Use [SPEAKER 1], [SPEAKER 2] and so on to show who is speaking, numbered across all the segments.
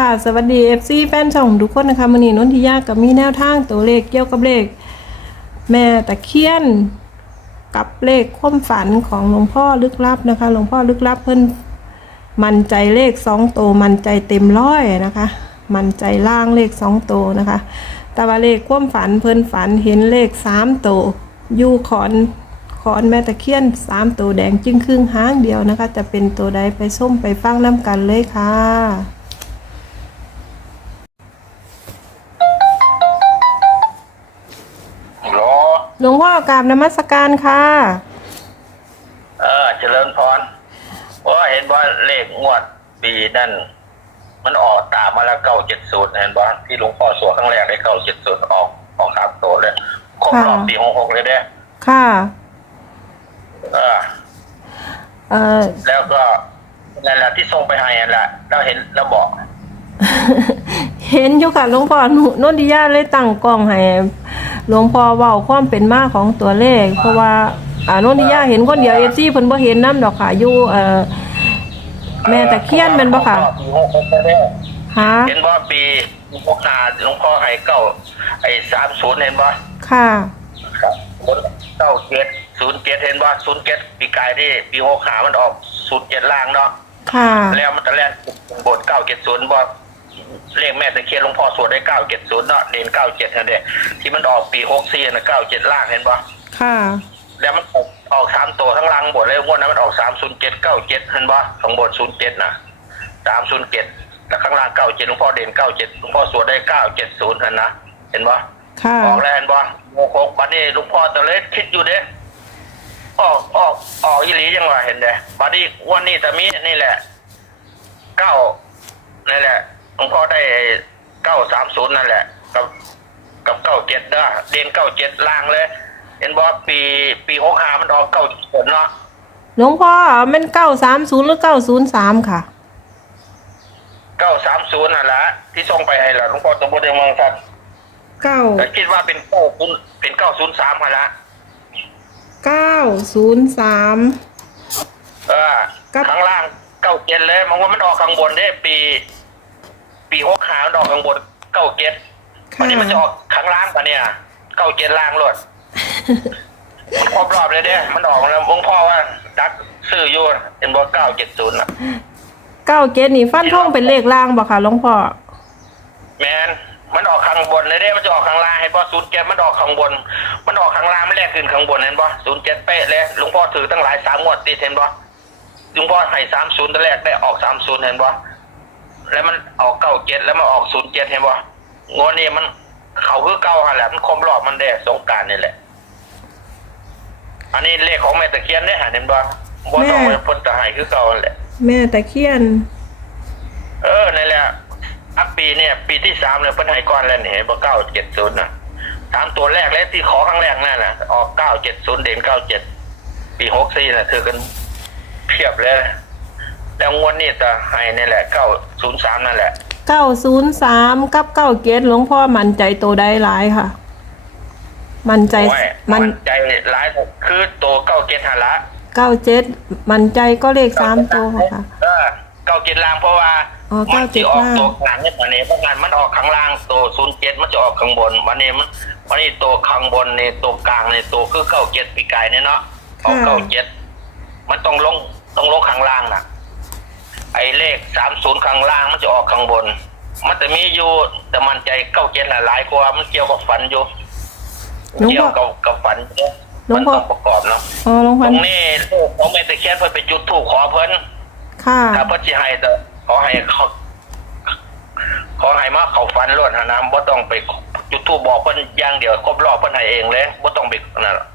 [SPEAKER 1] ค่ะสวัสดี FC แฟนช่องทุกคนนะคะมันนี้นนทิยากับมีแนวทางตัวเลขเกี่ยวกับเลข แม่ตะเคียน กับเลขความฝันของหลวงพ่อลึกลับนะคะหลวงพ่อลึกลับเพิ่นมั่นใจเลขสองโตวมั่นใจเต็มร้อยนะคะ มั่นใจล่างเลขสองโตวนะคะ แต่ว่าเลขความฝันเพิ่นฝันเห็นเลขสามโตวอยู่ขอนขอนแม่ตะเคียนสามโตวแดงจึงครึ่งห้างเดียวนะคะ จะเป็นตัวใดไปส้มไปฟังน้ำกันเลยค่ะ หลวงพ่อกราบนมัสการค่ะ
[SPEAKER 2] เออเจริญพรว่าเห็นว่าเลขงวดปีนั่น มันออกตามมาแล้วเก้าเจ็ดศูนย์เห็นว่าที่หลวงพ่อสวดครั้งแรกได้เก้าเจ็ดศูนย์ออกออกสามตัวเลยครบรอบ
[SPEAKER 1] ค่ะ
[SPEAKER 2] ปีหกหกเลยเด้
[SPEAKER 1] ค่ะ
[SPEAKER 2] เออ
[SPEAKER 1] เอ่อ
[SPEAKER 2] แล้วก็นั่นแหละที่ส่งไปให้นั่นแหละเราเห็นแล้วบอก
[SPEAKER 1] เห็นอยู่ค่ะหลวงพ่อหนูนนทิยาเลยตั้งกล้องให้หลวงพ่อเว้าความเป็นมาของตัวเลข เพราะว่าอ่านนทิยาเห็นคนเดียวเอฟซีเพิ่นบ่เห็นน้ำดอกค่ะอยู่เอ่อแม่ตะเคียนแม่นบ่ค่ะ
[SPEAKER 2] ปีหกหกเลยเด้
[SPEAKER 1] ฮะ
[SPEAKER 2] เห็นว่าปีหกห้าหลวงพ่อให้เก้าไอ้สามศูนย์เห็นป่ะ
[SPEAKER 1] ค่ะ
[SPEAKER 2] ครับบนเก้าเจ็ดศูนย์เจ็ดเห็นว่าศูนย์เจ็ดปีกายที่ปีหกขามันออกศูนย์เจ็ดล่างเนาะ
[SPEAKER 1] ค่ะ
[SPEAKER 2] แล้วมันจะแล่นบทเก้าเจ็ดศูนย์บอก เลขแม่ตะเคียนหลวงพ่อสวดได้เก้าเจ็ดศูนย์เนาะเรียนเก้าเจ็ดนั่นเองที่มันออกปีหกสี่นะเก้าเจ็ดล่างเห็นปะ
[SPEAKER 1] ค่ะ
[SPEAKER 2] แล้วมันออกออกสามตัวทั้งล่างบทเลยงวดนั้นมันออกสามศูนย์เจ็ดเก้าเจ็ดเห็นปะของบทศูนย์เจ็ดนะสามศูนย์เจ็ดแล้วข้างล่างเก้าเจ็ดหลวงพ่อเด่นเก้าเจ็ดหลวงพ่อสวดได้เก้าเจ็ดศูนย์นนะเห็นปะ
[SPEAKER 1] ค่ะ
[SPEAKER 2] ออกแล้วเห็นปะโมโคกบัดนี้หลุงพ่อตะเล็ดคิดอยู่เด้ออกออกออกอีหลียังว่าเห็นเด้บัดนี้วันนี้แต่มีนี่แหละเก้านี่แหละ หลวงพ่อได้เก้าสามศูนย์นั่นแหละ กับกับเก้าเจ็ดเด้อเด่นเก้าเจ็ดล่างเลย เห็นบอกปีปีหกห้ามันออกเก้าผลเนาะ
[SPEAKER 1] หลวงพ่อมัน930หรือ903ค่ะ
[SPEAKER 2] เก้าสามศูนย์นั่นแหละที่ส่งไปให้ละหลวงพ่อสมบูรณ์ในเมืองครับ
[SPEAKER 1] 9
[SPEAKER 2] แต่คิดว่าเป็นเก้าศูนย์เป็นเก้าศูนย์สามละ
[SPEAKER 1] 903
[SPEAKER 2] เออ
[SPEAKER 1] ครับ
[SPEAKER 2] ข้างล่างเก้าเจ็ดเลยมันว่ามันออกข้างบนได้ปี ปีหกหามันออกข้างบนเก้าเจ็ด
[SPEAKER 1] ค่ะ
[SPEAKER 2] วันนี้มันจะออกข้างล่างปะเนี่ยเก้าเจ็ดล่างรถมันครบรอบเลยเด้มันออกแล้วหลวงพ่อว่า ดักซื้ออยู่เห็นบอกเก้าเจ็ดศูนย์อะ
[SPEAKER 1] เก้าเจ็ดนี่ฟันท่องเป็นเลขล่างบ่ค่ะหลวงพ่อ
[SPEAKER 2] แมนมันออกข้างบนเลยเด้มันจะออกข้างล่างเห็นป่ะศูนย์เจ็ดมันออกข้างบน มันออกข้างล่างไม่แลกขึ้นข้างบนเห็นป่ะศูนย์เจ็ดเป๊ะเลยหลวงพ่อถือตั้งหลายสามงวดติดเห็นป่ะหลวงพ่อให้สามศูนย์ตั้งแรกได้ออกสามศูนย์เห็นป่ะ แล้วมันออกเก้าเจ็ดแล้วมาออกศูนย์เจ็ดเห็นป่ะงวดนี้มันเขาคือเก้าหันแหละมันครบรอบมันได้สงกรารนี่แหละ อันนี้เลขของแม่ตะเคียนได้หันเห็นป่ะว่าต้องไปพ้นตะไห้คือเก่านั่นแหละ
[SPEAKER 1] แม่ตะเคียน
[SPEAKER 2] เออนั่นแหละอัพปีเนี่ย ปีที่สามเนี่ยเพิ่นให้ก้อนแล้วนี่เห็นบ่เก้าเจ็ดศูนย์นะสามตัวแรกแล้วที่ขอครั้งแรกนั่นน่ะ ออกเก้าเจ็ดศูนย์เด่นเก้าเจ็ดปีหกสี่น่ะถือกันเพียบเลย แล้วงวดนี้จะให้นี่แหละเก้าศูนย์สามนั่นแหละ
[SPEAKER 1] เก้าศูนย์สามกับเก้าเกตหลวงพ่อมั่นใจตัวใดหลายค่ะ มั่นใจ
[SPEAKER 2] โอ้ย
[SPEAKER 1] มัน
[SPEAKER 2] มันใจร้ายคือตัวเก้าเจ็ดหาละ
[SPEAKER 1] เก้าเจ็ดมั่นใจก็เลขสามตัวค่ะ
[SPEAKER 2] เออเก้าเจ็ดล่างเพราะว่า
[SPEAKER 1] อ๋อ
[SPEAKER 2] มัสิออก
[SPEAKER 1] 97
[SPEAKER 2] ตัวกลางเนี่ยวันนี้เพราะงานมันออกข้างล่างตัวศูนย์เจ็ดมันจะออกข้างบนวันนี้มันวันนี้ตัวข้างบนในตัวกลางในตัวคือเก้าเจ็ดปีกายเนี่ยเนาะออก
[SPEAKER 1] ค่ะ
[SPEAKER 2] เก้าเจ็ดมันต้องลงต้องลงข้างล่างนะ ไอ้เลขสามศูนย์ข้างล่างมันจะออกข้างบน มันจะมีอยู่แต่มันใจเก้าเจ็ดหลายกว่ามันเกี่ยวกับฝันอยู่
[SPEAKER 1] หลวง
[SPEAKER 2] เกี่ย
[SPEAKER 1] พ่
[SPEAKER 2] ว
[SPEAKER 1] อ
[SPEAKER 2] กับกับฝันเยอะ
[SPEAKER 1] หลว
[SPEAKER 2] มั
[SPEAKER 1] ง
[SPEAKER 2] น
[SPEAKER 1] พ่อ
[SPEAKER 2] ต้องประกอบเนาะ
[SPEAKER 1] อ๋อหลวง
[SPEAKER 2] ต
[SPEAKER 1] พ่อ
[SPEAKER 2] รงนี้ลูกของเมตะเคียนเพิ่นไปจุดธูปขอเพิ่น
[SPEAKER 1] ค่ะ
[SPEAKER 2] ถ้าเพิ่นสิให้แต่ขอให้เขาขอให้มาเขาฟันรวดหาน้ำบ่ต้องไปจุดธูปบอกเพิ่นอย่างเดียวครบรอบเพิ่นให้เองเลยบ่ต้องไปนั่นล่ะ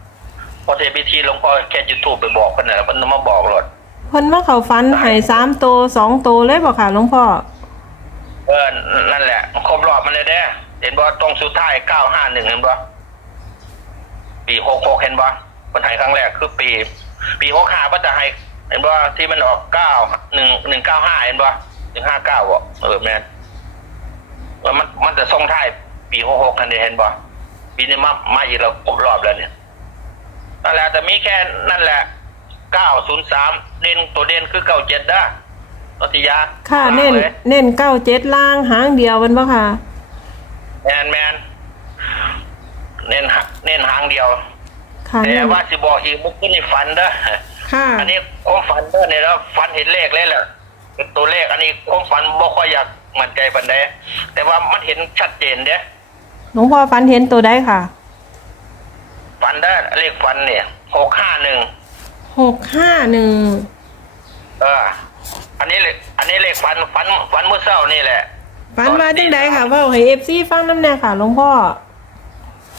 [SPEAKER 2] พอเทพิธีหลวงพ่อแค่จุดธูปไปบอกเพิ่นน่ะเพิ่นมาบอกรถ
[SPEAKER 1] เพิ่นว่าเขาฟันให้สามตัวสองตัวเลยบ่ค่ะหลวงพ่อ
[SPEAKER 2] เออนั่นแหละ ครบรอบมันเลยเด้เห็นบ่ตรงสุดท้าย951เห็นบ่ปี66เห็นบ่เพิ่นให้ครั้งแรกคือปี ปี65เพิ่นจะให้เห็นบ่ที่มันออก9 1 195เห็นบ่159บ่เออแม่นว่ามันมันจะส่งท้ายปีหกหกกันเห็นบ่ปีนี้มามาอีกแล้วครบรอบแล้วเนี่ยนั่นแหละแต่มีแค่นั่นแหละ เก้าศูนย์สามเด่นตัวเด่นคือเก้าเจ็ดด้านนทิยา
[SPEAKER 1] ค่ะ
[SPEAKER 2] ฟัง
[SPEAKER 1] เน้น
[SPEAKER 2] ลย
[SPEAKER 1] เน้นเก้าเจ็ดล่างหางเดียวมันปะค่ะ
[SPEAKER 2] แมนแมนเน้นหาเน้นหางเดียว
[SPEAKER 1] ค่ะ
[SPEAKER 2] แต่
[SPEAKER 1] เน้น
[SPEAKER 2] ว่าสิบอกอีกมุกนี่ฝันเด้อ
[SPEAKER 1] ค่ะ
[SPEAKER 2] อันนี้ความฝันเด้อเนี่ยแล้วฝันเห็นเลขเลยแหละเป็นตัวเลขอันนี้ความฝันบ่ค่อยอยากมั่นใจปานใดแต่ว่ามันเห็นชัดเจนเด้
[SPEAKER 1] หลวงพ่อฟันเห็นตัวได้ค่ะ
[SPEAKER 2] ฝันได้อเลขฝันเนี่ยหกห้าหนึ่ง
[SPEAKER 1] หกห้าหนึ่ง
[SPEAKER 2] เอออันนี้เลขอันนี้เลขฝันฝันฝันเมื่อเช้านี่แหละ
[SPEAKER 1] ฟันมาจังไดค่ะเว่าให้เอฟซีฟังน้ำแน่ค่ะหลวงพ่อ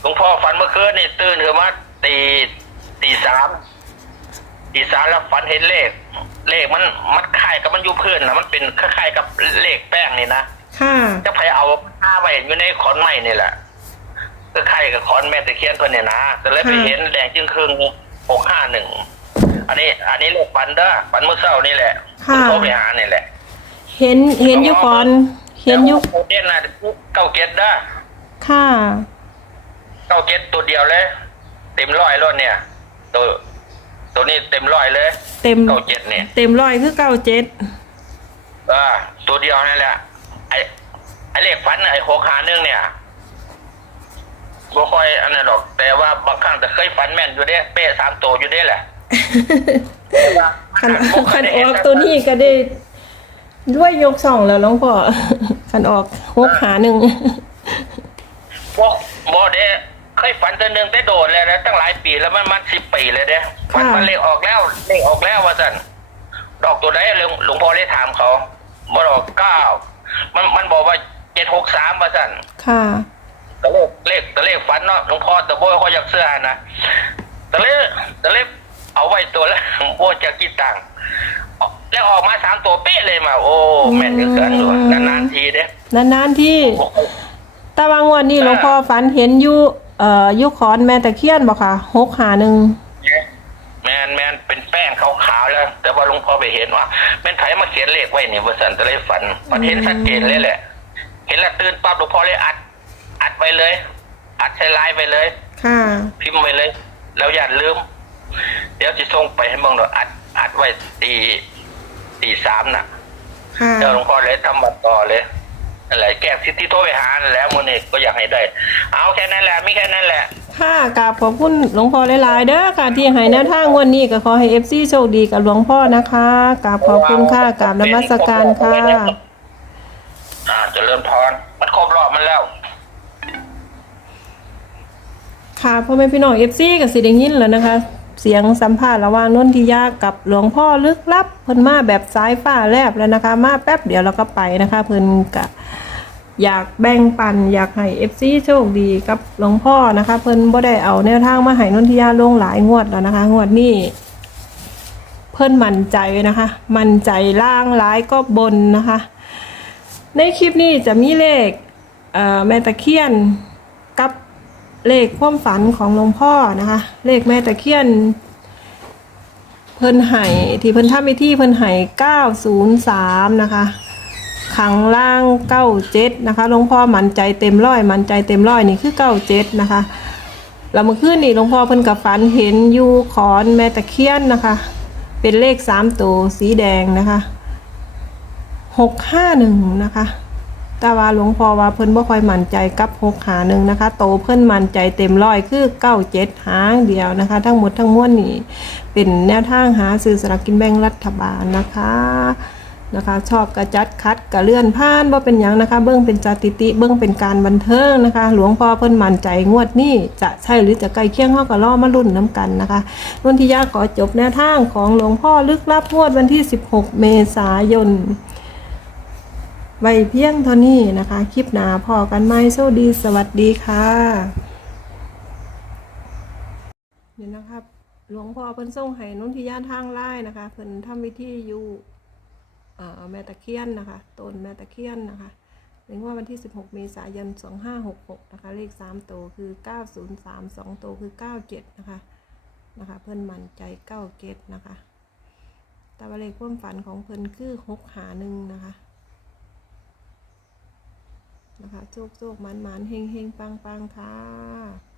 [SPEAKER 2] หลวงพ่อฝันเมื่อคืนนี่ตื่นขึ้นมาตีตีสามตีสามแล้วฝันเห็นเลข เลขมันมันคล้ายกับมันอยู่พื้นนะมันเป็นคล้ายๆกับเลขแป้งนี่นะ
[SPEAKER 1] ค่ะ
[SPEAKER 2] จะไปเอาผ้าไว้อยู่ในขอนไม้นี่แหละก็คล้ายกับขอนแม่ตะเคียนเพิ่นเนี่ยนะแต่เลยไป
[SPEAKER 1] ค่ะ
[SPEAKER 2] เห็นแดงจึงครึ่งหกห้าหนึ่ง อันนี้ อันนี้เลขฝันเด้อฝันเมื่อเช้านี่แหละ
[SPEAKER 1] ค่ะ
[SPEAKER 2] โทรไปหานี่แหละ
[SPEAKER 1] เห็นเห็นอยู่ก่อน เห็นอยู่
[SPEAKER 2] แล้วเด่นนะเก้าเก็ดเด้อ
[SPEAKER 1] ค่ะ
[SPEAKER 2] เก้าเก็ดตัวเดียวเลย เต็มร้อยรถเนี่ย ตัวตัวนี้เต็มร้อยเลย
[SPEAKER 1] เต็ม
[SPEAKER 2] เก้าเจ็ดเนี่ย
[SPEAKER 1] เต็มร้อยคือเก้าเจ็ด
[SPEAKER 2] เออตัวเดียวนั่นแหละไอ้ไอ้เลขฝันน่ะไอ้หกหาหนึ่งเนี่ยบ่ค่อยอันนั้นหรอก แต่ว่าบางครั้งแต่เคยฝันแม่นอยู่เด้เป้สามตัวอยู่เด้แหละ
[SPEAKER 1] คันคันออกตัวนี้ก็ได้ด้วยยกสองแล้วหลวงพ่อคันออกหกหาหนึ่ง
[SPEAKER 2] บ่บ่เด้เคยฝันตัวหนึ่งได้โดดแล้วนะตั้งหลายปีแล้วมันมันสิบปีเลยเด้ฝัน
[SPEAKER 1] ค่ะ
[SPEAKER 2] มันเลขออกแล้วเลขออกแล้วว่าสั่นดอกตัวใดหลวงหลวงพ่อได้ถามเขาบ่ดอกเก้ามันมันบอกว่าเจ็ดหกสามว่าสั่น
[SPEAKER 1] ค่ะ
[SPEAKER 2] แต่เลขเลขแต่เลขฝันเนาะหลวงพ่อแต่บ่ค่อยอยากเสื้อนะแต่เลขแต่เลขเอา ไว้ตัวแล้วโอ้จะกี่ตังค์แล้วออกมาสามตัวเป๊ะเลยมา โอ้แม่นเหลือเกินด้วยนานๆทีเด้
[SPEAKER 1] นานๆที่แตะวางวันนี้หลวงพ่อฝันเห็นอยู่เอ่ออยุคอนแม่ตะเคียนบอกค่ะหกหาหนึ่ง
[SPEAKER 2] แมนแมนเป็นแป้งขาวๆแล้ว แต่ว่าหลวงพ่อไปเห็นว่าเป็นไผมาเขียนเลขไว้นี่ว่าสันจะเลยฝันฝันเห็นชัดเจนเลยแหละ เห็นแล้วตื่นปั๊บหลวงพ่อเลยอัด อัดไว้เลย อัดใช้ไลน์ไปเลย
[SPEAKER 1] ค่ะ
[SPEAKER 2] พิมพ์ไว้เลย แล้วอย่าลืม เดี๋ยวจะส่งไปให้เมืองเราอัดอัดไว้ตีตีสามน่ะ
[SPEAKER 1] ค่ะ
[SPEAKER 2] เดี๋ยวหลวงพ่อเลยทำบัตรต่อเลยอะไรแก้ที่ที่โทรไปหานั่นแหล้วมือนี่ก็อยากให้ได้ เอาแค่นั้นแหละมีแค่นั้นแหละ
[SPEAKER 1] ค่ะกราบขอบคุณหลวงพ่อหลายๆเด้อค่ะ ที่ให้แนวทางวันนี้ก็ขอให้เอฟซีโชคดีกับหลวงพ่อนะคะกราบขอบคุณค่ะกราบนมัสการค่ะ
[SPEAKER 2] อ่าเจริญพรมันครบรอบมันแล้ว
[SPEAKER 1] ค่ะพ่อแม่พี่น้องเอฟซีกับสิได้ยินแล้วนะคะ เสียงสัมภาษณ์ระหว่างนนทิยากับหลวงพ่อลึกลับเพิ่นมาแบบสายฟ้าแลบแล้วนะคะ มาแป๊บเดียวเราก็ไปนะคะ เพิ่นกะอยากแบ่งปันอยากให้เอฟซีโชคดีกับหลวงพ่อนะคะ เพิ่นบ่ได้เอาแนวทางมาให้นนทิยาลงหลายงวดแล้วนะคะ งวดนี้เพิ่นมั่นใจนะคะ มั่นใจล่างร้ายก็บนนะคะ ในคลิปนี้จะมีเลขเอ่อแม่ตะเคียน เลขความฝันของหลวงพ่อนะคะ เลขแม่ตะเคียน เพิ่นไห่ที่เพิ่นทำพิธีเพิ่นไห่903นะคะขังล่าง97นะคะหลวงพ่อมั่นใจเต็มร้อยมั่นใจเต็มร้อยนี่คือ97นะคะแล้วเมื่อคืนนี่หลวงพ่อเพิ่นกับฝันเห็นยูขอนแม่ตะเคียนนะคะ เป็นเลข3ตัวสีแดงนะคะหกห้าหนึ่งนะคะ แต่ว่าหลวงพ่อว่าเพิ่นบ่ค่อยมั่นใจกับหกหาหนึ่งนะคะ โตเพิ่นมั่นใจเต็มร้อยคือเก้าเจ็ดหางเดียวนะคะ ทั้งหมดทั้งมวลนี่เป็นแนวทางหาซื้อสลากกินแบ่งรัฐบาลนะคะนะคะชอบกระจัดคัดกระเลื่อนผ่านว่าเป็นยังนะคะ เบื้องเป็นจติติเบื้องเป็นการบันเทิงนะคะ หลวงพ่อเพิ่นมั่นใจงวดนี้จะใช่หรือจะใกล้เคียงเฮาก็รอมาลุ้นน้ำกันนะคะนุ่นที่ยาขอจบแนวทางของหลวงพ่อลึกลับงวดวันที่ 16 เมษายน ไว้เพียงเท่านี้นะคะ คลิปหนาพอกันไหมโชคดี สวัสดีค่ะนี่นะครับหลวงพ่อเพิ่นส่งให้นุ่นที่ย่านทางไล่นะคะเพิ่นทำวิธีอยู่เอ่อแม่ตะเคียนนะคะต้นแม่ตะเคียนนะคะในงวดวันที่ 16 เมษายน 2566 นะคะ เลข 3 ตัวคือ 903 2 ตัวคือ 97 นะคะนะคะ เพิ่นมั่นใจ 97 นะคะ แต่ว่าเลขความฝันของเพิ่นคือ 6 หาหนึ่งนะคะ นะคะโชคโชคมันมันเฮงเฮงปังปังค่ะ